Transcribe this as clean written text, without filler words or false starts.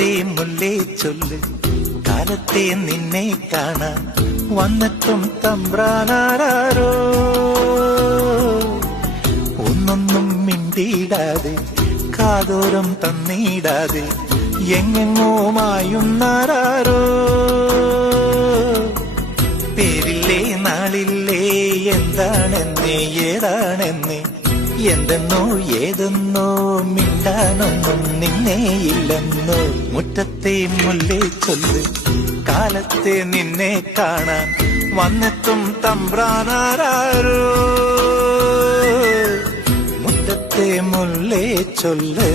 മുറ്റത്തെ മുല്ലേ ചൊല്ല്, കാലത്തെ നിന്നെ കാണാൻ വന്നെത്തും തമ്പ്രാനാരോ. ഒന്നൊന്നും മിണ്ടിയിടാതെ കാതോരം തന്നിടാതെ എങ്ങെങ്ങോ മായുന്നാരോ. പേരില്ലേ നാളില്ലേ എന്താണെന്നേ ഏതാണെന്നേ എന്തെന്നോ ഏതെന്നോ മിണ്ടാനൊന്നും നിന്നെയില്ലെന്നോ. മുറ്റത്തെ മുല്ലേ ചൊല്ല്, കാലത്തെ നിന്നെ കാണാൻ വന്നെത്തും തമ്പ്രാനാരോ. മുറ്റത്തെ മുല്ലേ ചൊല്ല്.